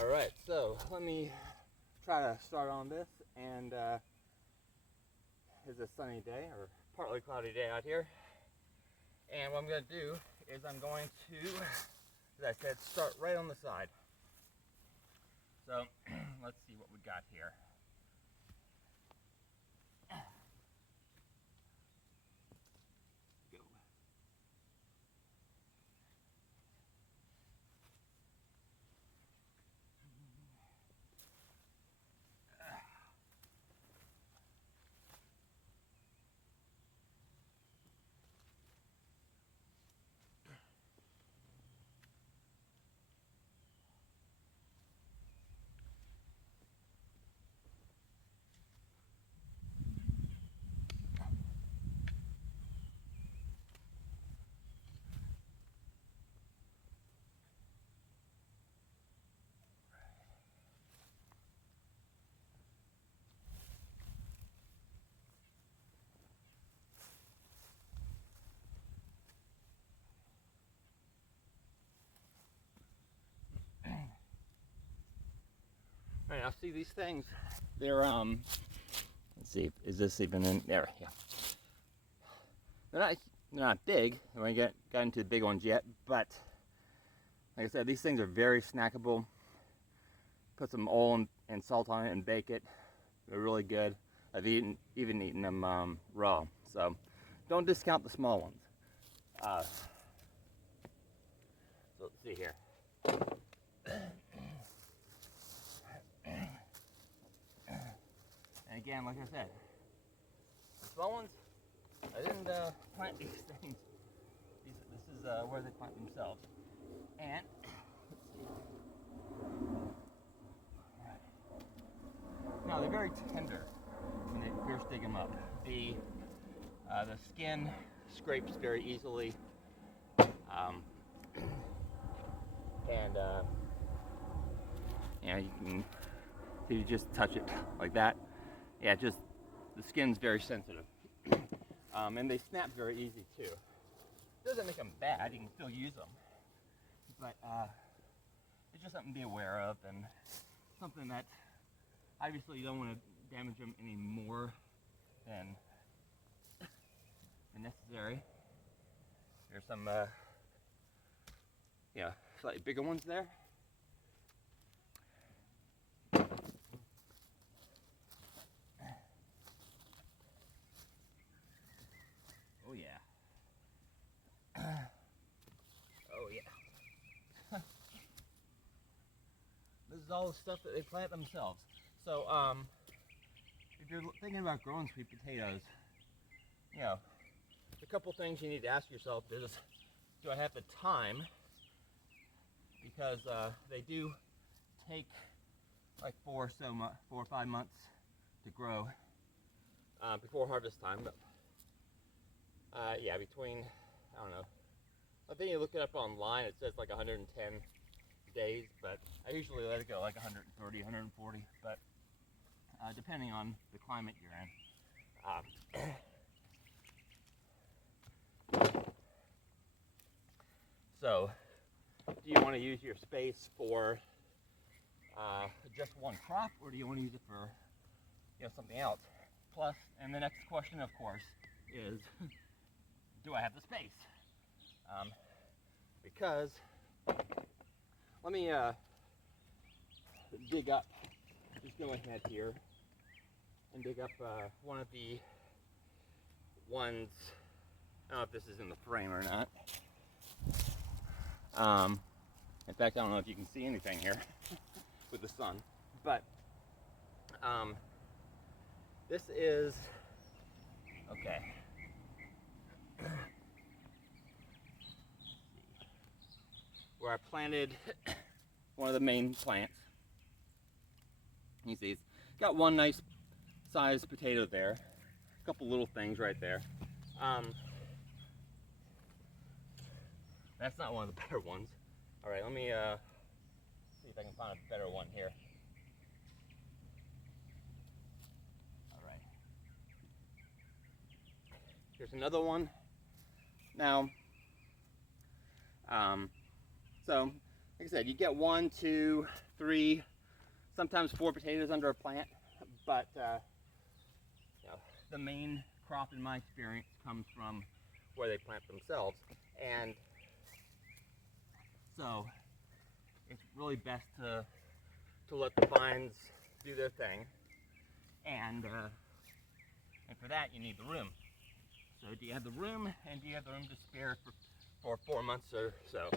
Alright, so let me try to start on this, and it's a sunny day, or partly cloudy day out here. And what I'm going to do is I'm going to, as I said, start right on the side. So let's see what we got here. Go. Alright, now see these things, they're, let's see, is this even in there? Yeah. They're not big, we haven't got into the big ones yet, but like I said, these things are very snackable. Put some oil and salt on it and bake it. They're really good. I've even eaten them raw, so don't discount the small ones. So let's see here. And again, like I said, the small ones, I didn't plant these things. This is where they plant themselves. And let's see. Now they're very tender when they first dig them up. The skin scrapes very easily, and you can, if you just touch it like that, yeah, just the skin's very sensitive, and they snap very easy too. It doesn't make them bad; you can still use them, but it's just something to be aware of, and something that obviously you don't want to damage them any more than necessary. There's some, slightly bigger ones there. Oh yeah. Oh yeah. This is all the stuff that they plant themselves. So, if you're thinking about growing sweet potatoes, a couple things you need to ask yourself is, do I have the time? Because they do take like 4 or 5 months to grow before harvest time. But yeah, between, I don't know, I think you look it up online, it says like 110 days, but I usually let it go like 130, 140, but depending on the climate you're in. So, do you want to use your space for just one crop, or do you want to use it for something else? Plus, and the next question, of course, is do I have the space? Because let me dig up, just go ahead here and dig up one of the ones. I don't know if this is in the frame or not. In fact, I don't know if you can see anything here with the sun, but this is, okay. Where I planted one of the main plants. You see, it's got one nice sized potato there, a couple little things right there. That's not one of the better ones. All right, let me see if I can find a better one here. All right. Here's another one. Now, so like I I said, you get 1, 2, 3, sometimes 4 potatoes under a plant, but you know, the main crop in my experience comes from where they plant themselves. And so it's really best to let the vines do their thing, and for that you need the room. So do you have the room, and do you have the room to spare for 4 months or so?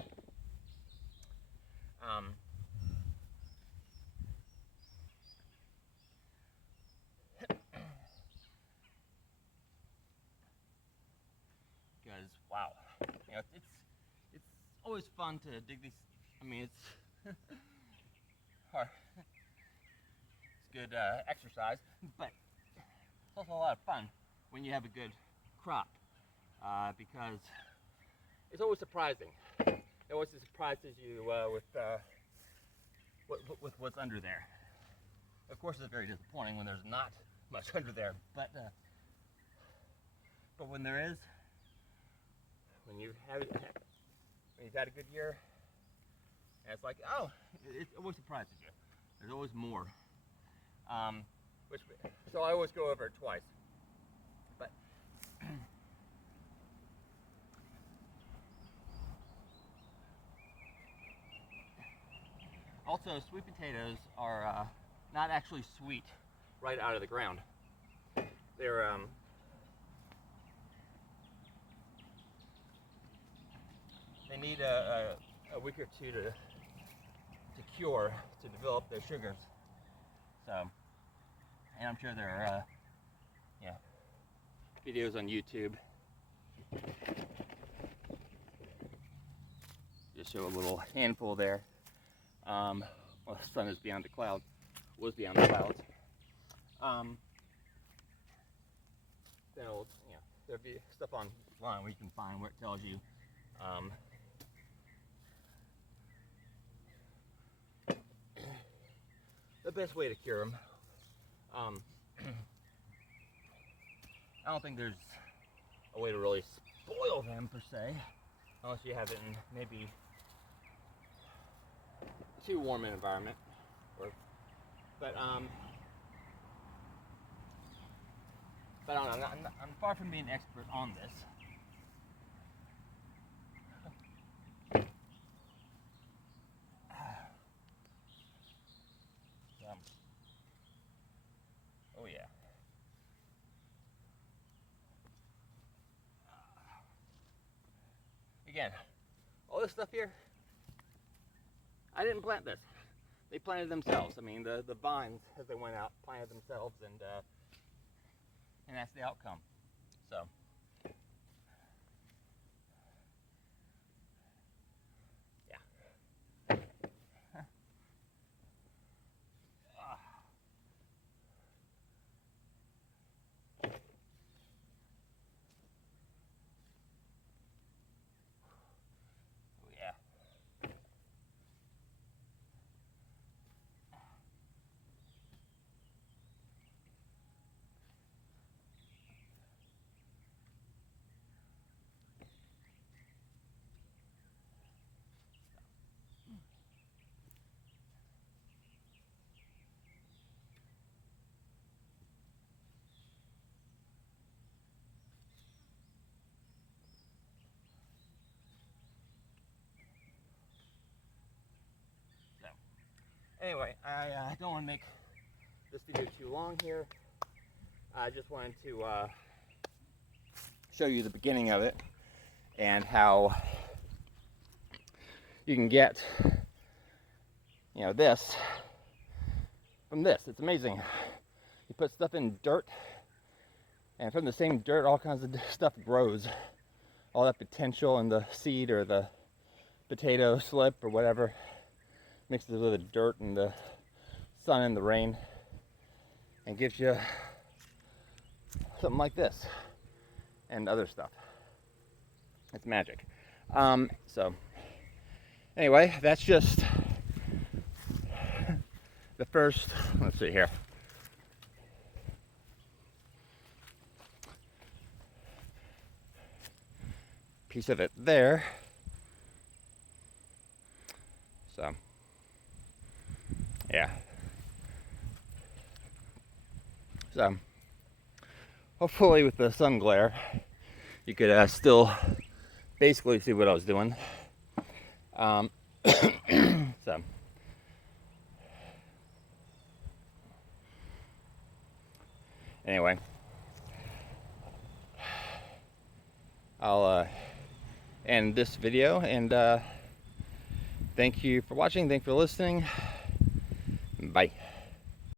Because wow, you know, it's always fun to dig these. I mean, it's hard. It's good exercise, but it's also a lot of fun when you have a good crop, because it's always surprising. It always surprises you with what's under there. Of course, it's very disappointing when there's not much under there, but when there is, when you've had a good year, and it's like, oh, it always surprises you. There's always more. So I always go over it twice. But also, sweet potatoes are not actually sweet right out of the ground. They're they need a week or two to cure, to develop their sugars. So, and I'm sure there are videos on YouTube. Just show a little handful there. Well, the sun is beyond the clouds. Was beyond the clouds. Then there'll be stuff online where you can find where it tells you the best way to cure them. I don't think there's a way to really spoil them per se, unless you have it in maybe too warm an environment. But I don't know. I'm far from being an expert on this. Oh yeah. Again, all this stuff here, I didn't plant this. They planted themselves. I mean, the vines, as they went out, planted themselves, and that's the outcome. So, yeah. Anyway, I don't want to make this video too long here. I just wanted to show you the beginning of it and how you can get, this from this. It's amazing. You put stuff in dirt, and from the same dirt, all kinds of stuff grows. All that potential in the seed or the potato slip or whatever mixes with the dirt and the sun and the rain and gives you something like this and other stuff. It's magic. So anyway, that's just the first, let's see here. Piece of it there. So, yeah. So, hopefully with the sun glare, you could still basically see what I was doing. So, anyway, I'll end this video, and thank you for watching. Thank you for listening. Bye.